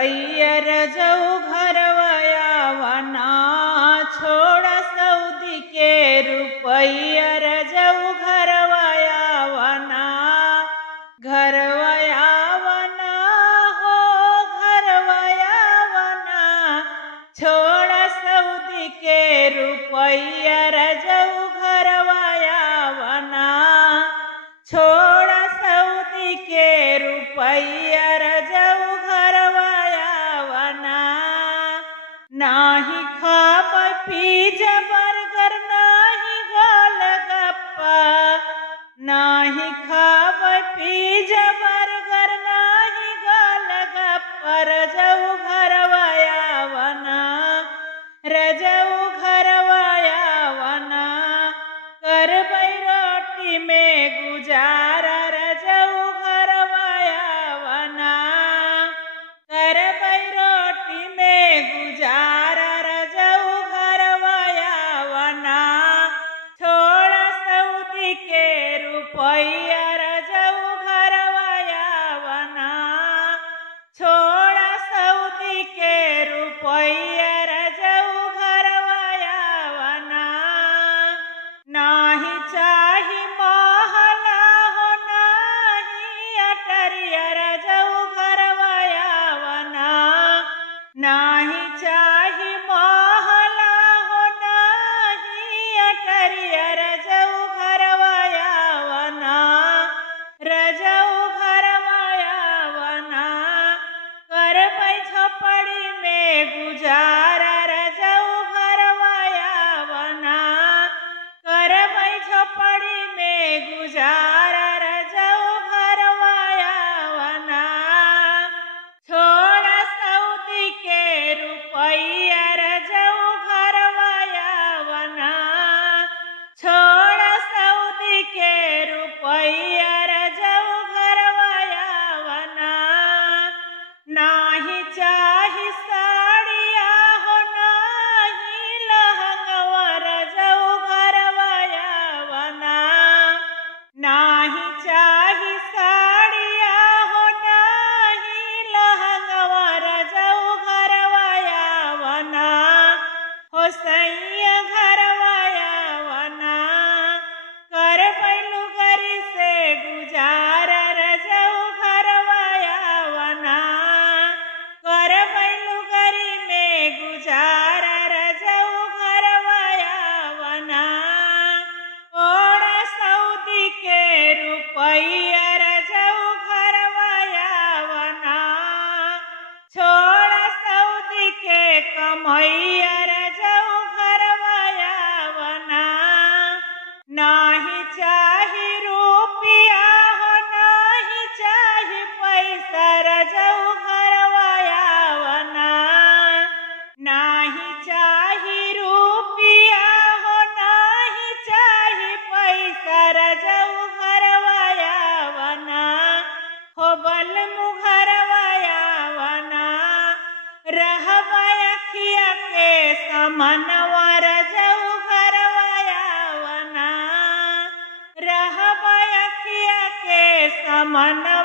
रुपैया रजऊ घरवयावना छोड़ सऊदी के रुपैया रजऊ घरवयावना घरवयावना हो घरवयावना छोड़ सऊदी के रुपैया रजऊ घरवयावना छोड़ सऊदी के रुपैया रजऊ घरवयावना नाही खाब पिज़्ज़ा बर्गर नाही गोलगप्पा नाही खाब पिज़्ज़ा बर्गर नाही गोलगप्पा रजऊ घरवयावना रजऊ घरवयावना करबै रोटी में गुजारा रजऊ घरवयावना करबै रोटी में गुजारा रजऊ घरवयावना छोड़ सऊदी के रुपैया रजऊ घरवयावना छोड़ सऊदी के रुपैया रजऊ घरवयावना नाही चाही महला हो नाही अटरिया रजऊ घरवयावना नाही चाही महला हो नाही अटरिया रजऊ घरवयावना रजऊ घरवयावना करबै झोपड़ी में गुजारा रजऊ घरवयावना करबै झोपड़ी में गुजारा रजऊ घरवयावना छोड़ सऊदी के रुपैया रजऊ घरवयावना छोड़ सऊदी के रुपैया रजऊ घरवयावना नाही चाही साड़िया हो नाही लहंगवा रजऊ घरवयावना नाही चाही साड़िया हो नाही लहंगवा रजऊ घरवयावना हो सैया घरवयावना करबै लुगरी से गुजारा रजऊ घरवयावना करबै लुगरी में गुजारा रजऊ घरवयावना ओड़ सऊदी के रुपैया रजऊ घरवयावना छोड़ सऊदी के कमैया रजऊ घरवयावना नाही चाही रुपया हो नाही चाही पैसा रजऊ घरवयावना नाही चाही रुपया हो नाही चाही पैसा रजऊ घरवयावना हो बलमु घरवयावना रहबै अखिया के समनवा रजऊ घरवयावना रहबै अखिया के समनवा